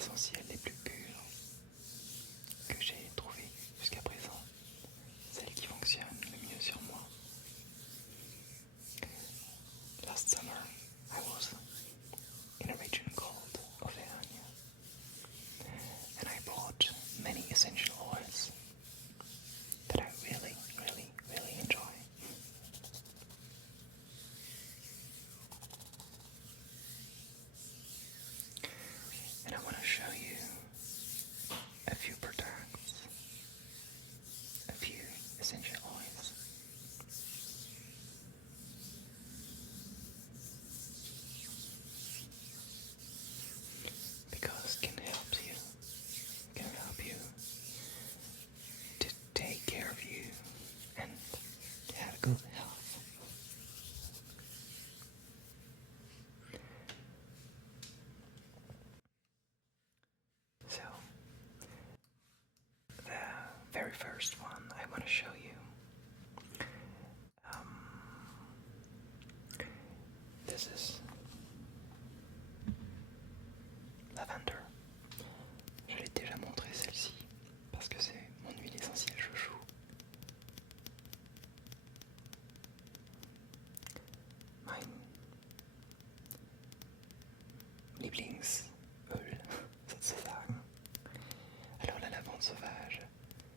essentielles les plus pures que j'ai trouvées jusqu'à présent, celles qui fonctionnent le mieux sur moi. Last summer, I was in a region called Auvergne, and I bought many essential oils that I really, really, really enjoy. And I want to show you a few products, a few essential oils. Because it can help you to take care of you and to have good health. So, the very first one I want to show you, this is lavender. Je l'ai déjà montré celle-ci parce que c'est mon huile essentielle chouchou. Mein Lieblingsöl sozusagen. Alors la lavande sauvage,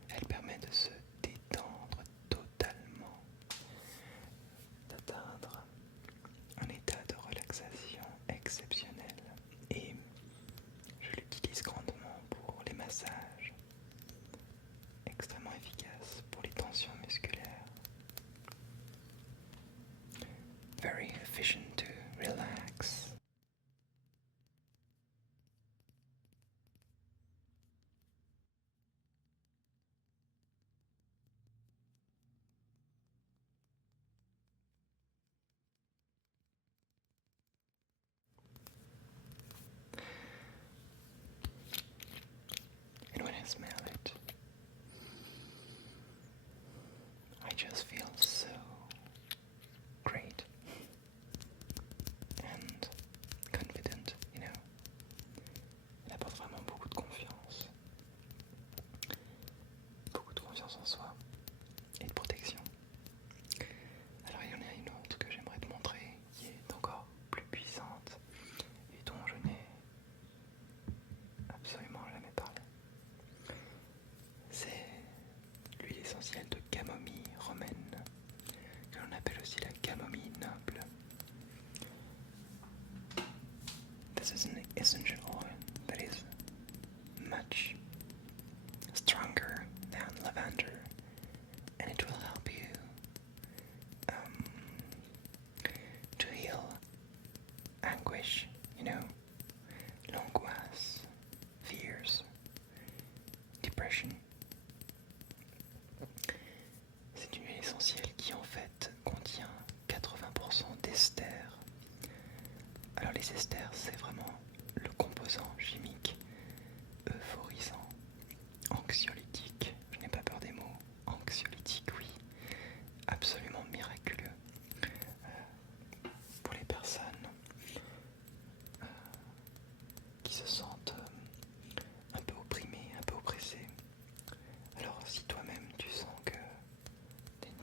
elle permet de se détendre totalement, d'atteindre un état de relaxation exceptionnel, et je l'utilise grandement pour les massages, extrêmement efficace pour les tensions musculaires. Very efficient to relax. And when I smell it, I just feel so great and confident, you know. Elle apporte vraiment beaucoup de confiance en soi et de protection. Alors il y en a une autre que j'aimerais te montrer qui est encore plus puissante et dont je n'ai absolument jamais parlé. C'est l'huile essentielle de camomille romaine, que l'on appelle aussi la camomille noble. This is an essential oil that is much stronger than lavender, and it will help you to heal anguish, you know, l'angoisse, fears, depression. C'est une huile essentielle qui en fait contient 80% d'ester. Alors les esters, c'est vraiment le composant chimique euphorisant, anxiolytique, je n'ai pas peur des mots, anxiolytique, oui, absolument miraculeux pour les personnes qui se sentent un peu opprimées, un peu oppressées. Alors si toi-même tu sens que tu as une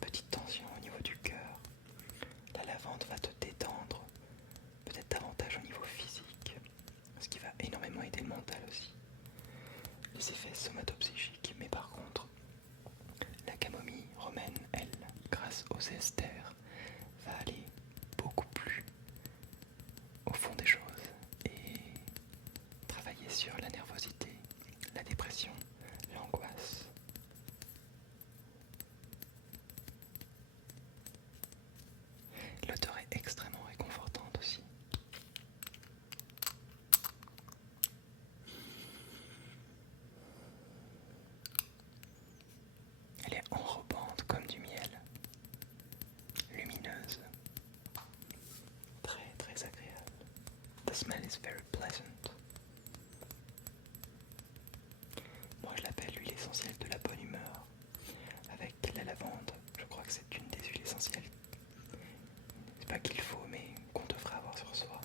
petite tension au niveau du cœur, la lavande va te détendre, peut-être davantage au niveau physique, ce qui va énormément aider le mental aussi. Les effets somatopsychiques, mais par contre, la camomille romaine, elle, grâce aux esters, va aller beaucoup plus au fond des choses et travailler sur la nervosité, la dépression, l'angoisse. L'odeur est extrêmement réconfortante aussi. Elle est enrobante comme du miel, lumineuse, très très agréable. The smell is very pleasant. Moi je l'appelle l'huile essentielle de la bonne humeur, avec la lavande. Je crois que c'est une des huiles essentielles. C'est pas qu'il faut, mais qu'on devrait avoir sur soi.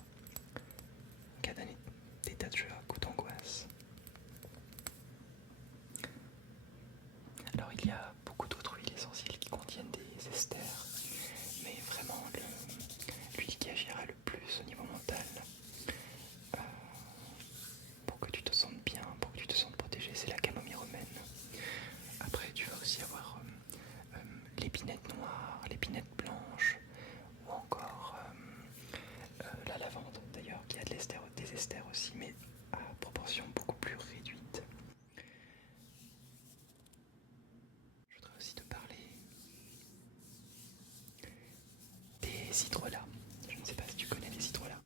ester aussi, mais à proportion beaucoup plus réduite. Je voudrais aussi te parler des hydrolats. Je ne sais pas si tu connais les hydrolats.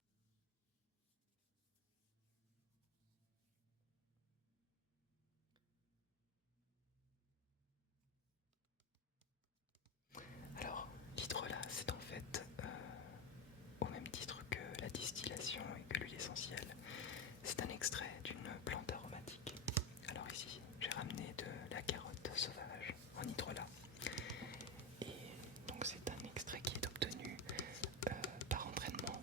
Alors, l'hydrolat, c'est en fait, au même titre que la distillation et que l'huile essentielle, c'est un extrait d'une plante aromatique. Alors ici, j'ai ramené de la carotte sauvage en hydrolat. Et donc c'est un extrait qui est obtenu par entraînement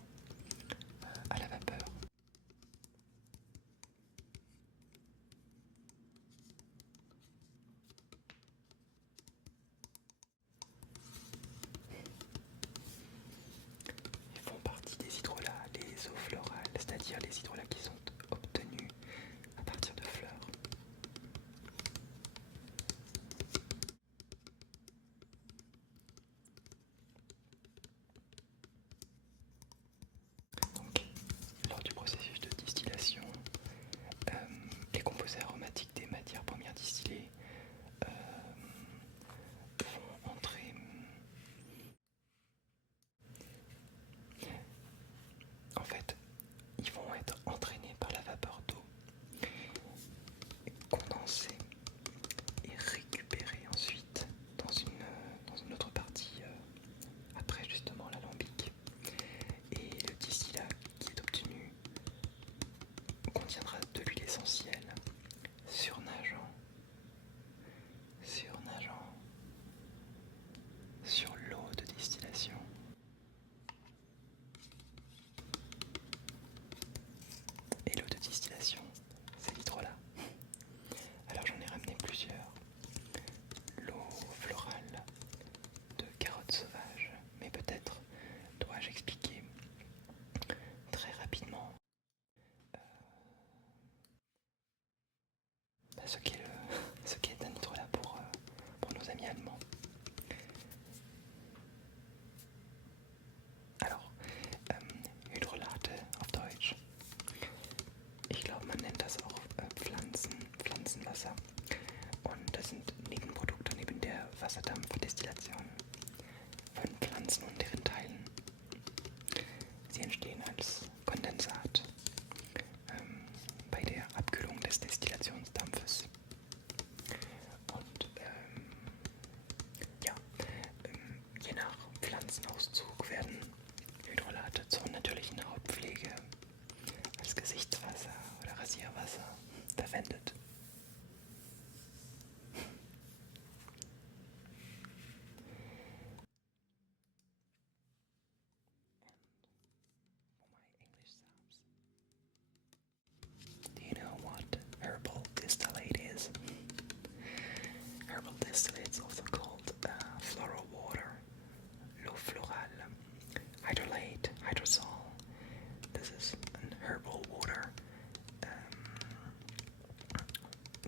à la vapeur. Ils font partie des hydrolats, les eaux florales, c'est-à-dire les hydrolats qui sont obtenus à partir de fleurs. Donc, lors du processus de distillation, les composés aromatiques des matières premières distillées vont entrer. En fait, ils vont être entraînés par la vapeur d'eau, condensés et récupérés ensuite dans une autre partie après justement l'alambic. Et le distillat qui est obtenu contiendra de l'huile essentielle surnageant sur l'eau de distillation. Et l'eau de distillation, c'est l'hydrolat. Alors j'en ai ramené plusieurs. L'eau florale de carotte sauvage, mais peut-être dois-je expliquer très rapidement ce qu'est un hydrolat pour nos amis allemands. Alors, Hydrolate auf Deutsch. Ich glaube, man nennt das auch Pflanzenwasser. Und das sind Nebenprodukte neben der Wasserdampfdestillation von Pflanzen und deren Teilen. Sie entstehen als Kondensat bei der Abkühlung des Destillationsdampfes. Und ja, je nach Pflanzenauszug werden Hydrolate zur natürlichen Hautpflege als Gesichtswasser oder Rasierwasser verwendet. Do you know what herbal distillate is? Herbal distillate is also called floral water, l'eau florale, hydrolate, hydrosol. This is an herbal water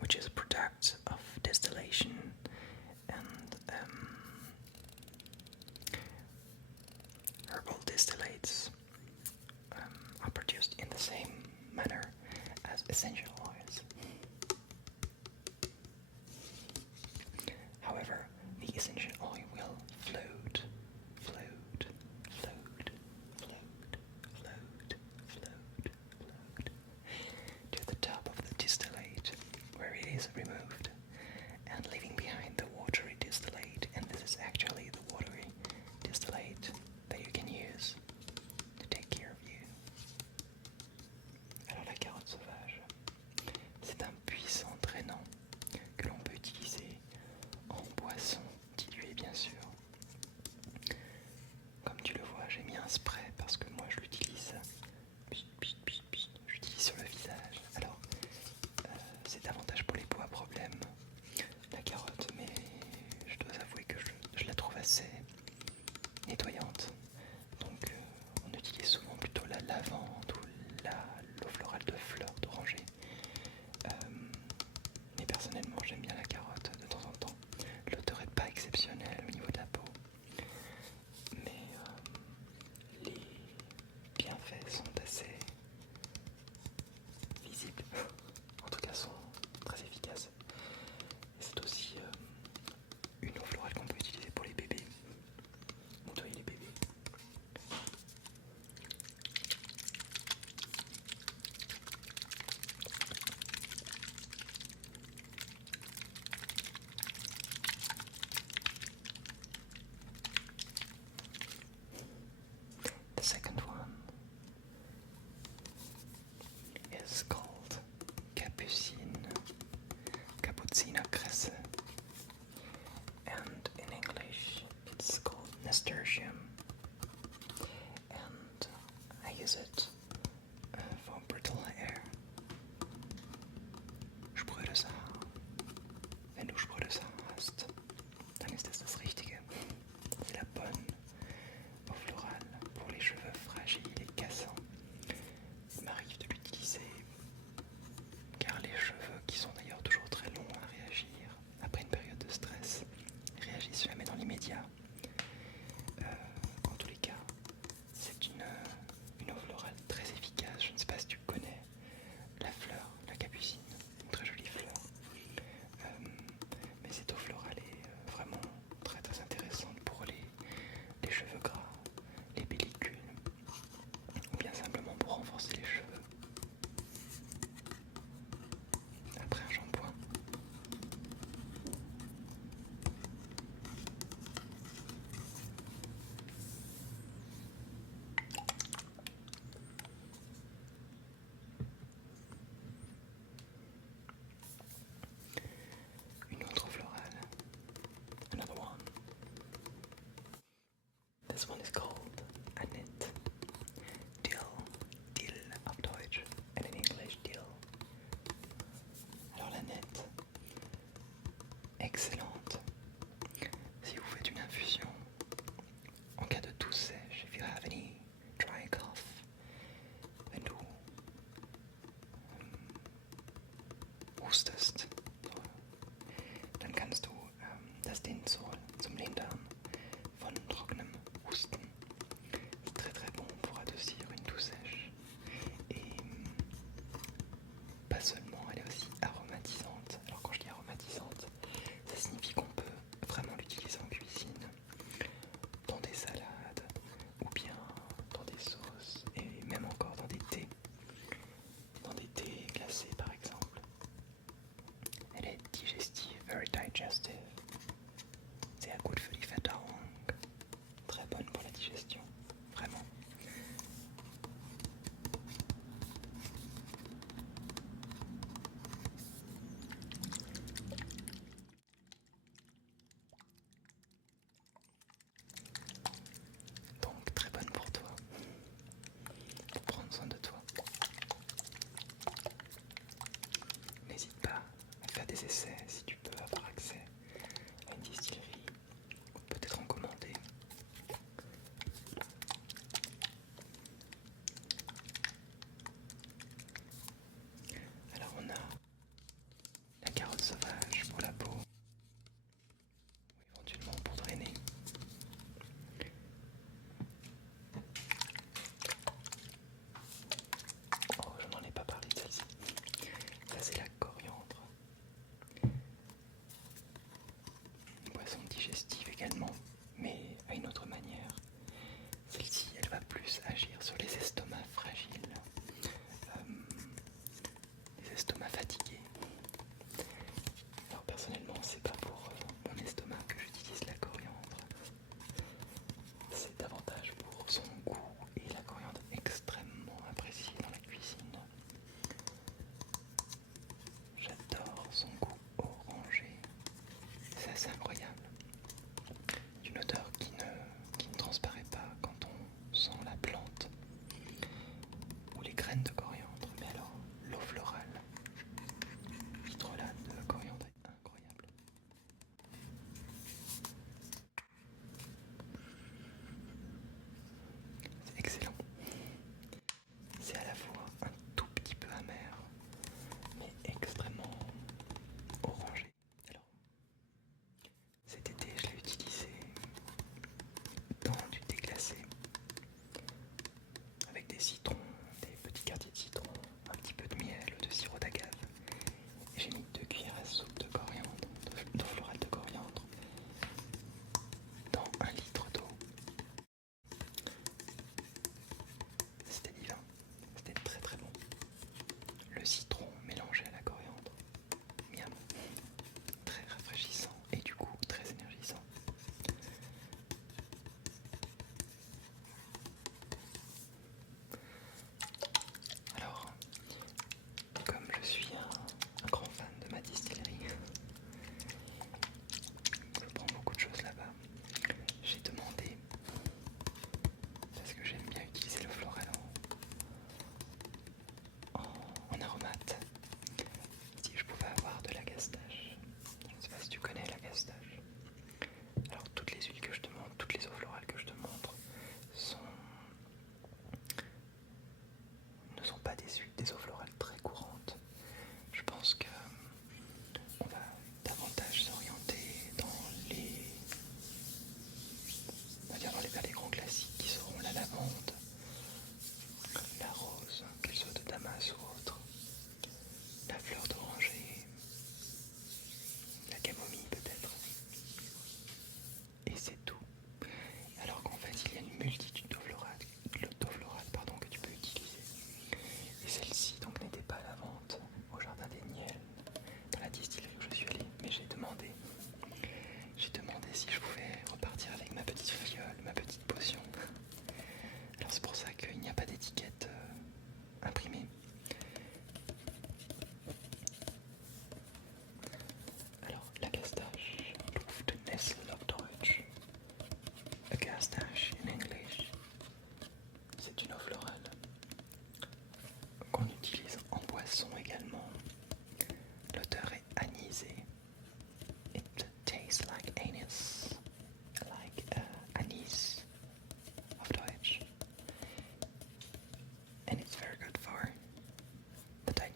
which is a product of distillation, and herbal distillates are produced in the same manner as essential oils. However, the essential oil will float to the top of the distillate, where it is removed, and leaving behind the watery distillate. And this is actually the watery distillate that you can use to take care of you. Alors la carotte sauvage, c'est un puissant drainant que l'on peut utiliser en boisson diluée bien sûr. Comme tu le vois, j'ai mis un spray parce que moi je l'utilise. J'utilise sur le visage. Alors c'est davantage pour les peaux à problème This one is called Annette. Dill. Dill auf Deutsch. And in English, Dill. Alors l'Annette, excellente. Si vous faites une infusion, en cas de toux sèche, if you have any dry cough, wenn du hustest, dann kannst du das Dinsol zum Lindern von trockenem Husten. C'est très très bon pour adoucir une toux sèche. Et pas seulement, elle est aussi aromatisante. Alors quand je dis aromatisante, ça signifie qu'on peut vraiment l'utiliser en cuisine, dans des salades, ou bien dans des sauces, et même encore dans des thés. Dans des thés glacés par exemple. Elle est digestive, very digestive. Sehr gut für die Verdauung. Très bonne pour la digestion, vraiment. Donc très bonne pour toi, pour prendre soin de toi. N'hésite pas à faire des essais si tu peux avoir accès à une distillerie, ou peut-être en commander. Alors on a la carotte sauvage pour la peau, ou éventuellement pour drainer. Oh, je n'en ai pas parlé de celle-ci. Ça c'est la coriandre. Une boisson digestive également, mais à une autre manière. Celle-ci, elle va plus agir sur les estomacs fragiles, les estomacs fatigués. Alors personnellement, c'est pas pour mon estomac que j'utilise la coriandre. C'est davantage pour son goût, et la coriandre est extrêmement appréciée dans la cuisine. J'adore son goût orangé. C'est assez incroyable. Une odeur qui ne transparaît pas quand on sent la plante ou les graines de coriandre. Mais alors, l'eau florale, l'hydrolat de la coriandre est incroyable. C'est excellent. C'est à la fois un tout petit peu amer, mais extrêmement orangé. Alors, cet été, je l'ai utilisé dans du thé glacé, avec des citrons, des petits quartiers de citron, un petit peu de miel ou de sirop d'agave. Et j'ai mis 2 cuillères à soupe de coriandre, d'eau florale de coriandre, dans 1 litre d'eau. C'était divin, c'était très très bon. Le citron mélangé à la coriandre, miam, très rafraîchissant et du coup très énergisant. Alors, comme je suis un grand fan de ma distillerie, je prends beaucoup de choses là-bas. J'ai demandé, parce que j'aime bien utiliser le floral en aromate,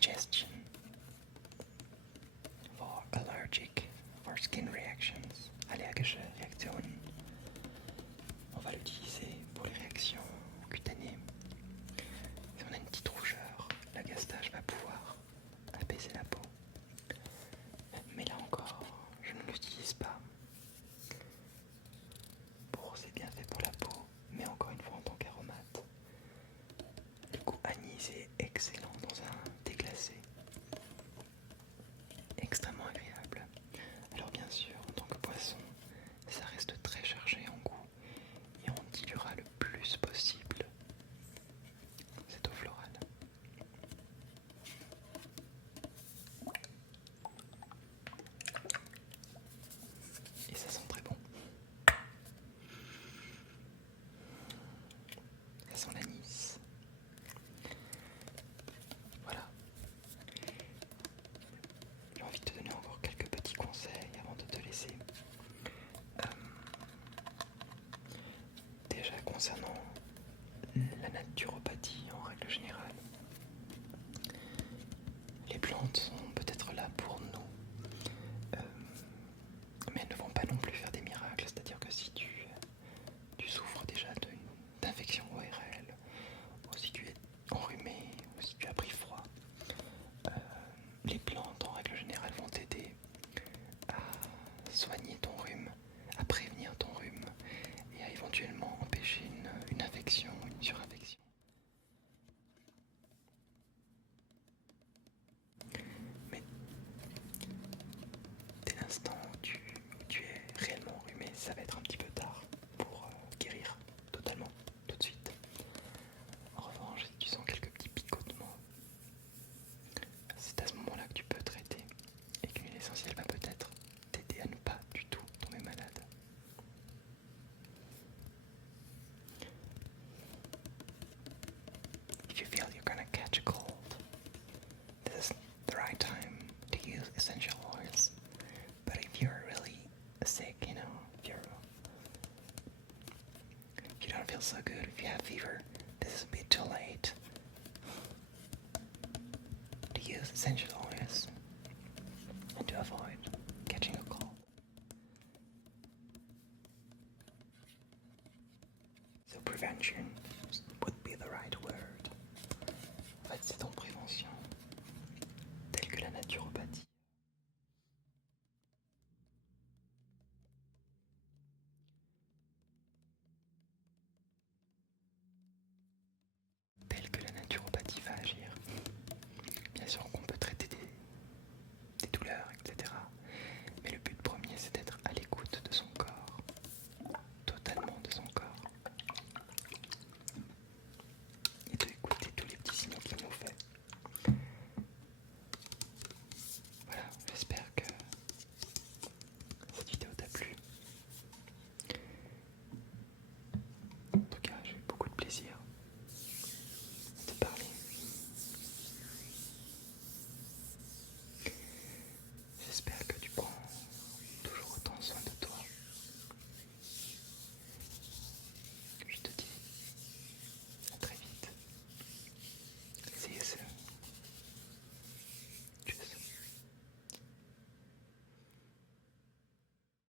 digestion, for allergic, for skin reactions, allergische Reaktionen. On va l'utiliser pour les réactions cutanées. Si on a une petite rougeur, l'agastache va pouvoir apaiser la peau. Mais là encore, je ne l'utilise pas. C'est bien fait pour la peau, mais encore une fois en tant qu'aromate. Le goût anis est excellent dans un thé glacé. Extrêmement agréable. Alors bien sûr, en tant que poisson, ça reste très chargé en goût et on diluera le plus possible cette eau florale. Et ça sent très bon. Ça sent l'anis. Voilà. J'ai envie de te donner encore quelques petits conseils avant de te laisser. Déjà concernant la naturopathie en règle générale, les plantes sont peut-être là pour nous, mais elles ne vont pas non plus faire des miracles. C'est-à-dire que si tu souffres déjà d'infection ORL, ou si tu es enrhumé, ou si tu as pris froid, les plantes en règle générale vont t'aider à soigner ton rhume, à prévenir ton rhume et à éventuellement empêcher une infection, une surinfection. Mais dès l'instant où tu es réellement enrhumé, ça va être un petit peu tard pour guérir totalement, tout de suite. En revanche, si tu sens quelques petits picotements, c'est à ce moment-là que tu peux traiter et que l'huile essentielle va peut-être t'aider à ne pas du tout tomber malade. If you feel you're gonna catch a cold, this is the right time to use essential oils. But if you're really sick, if you don't feel so good, if you have fever, this is a bit too late to use essential oils and to avoid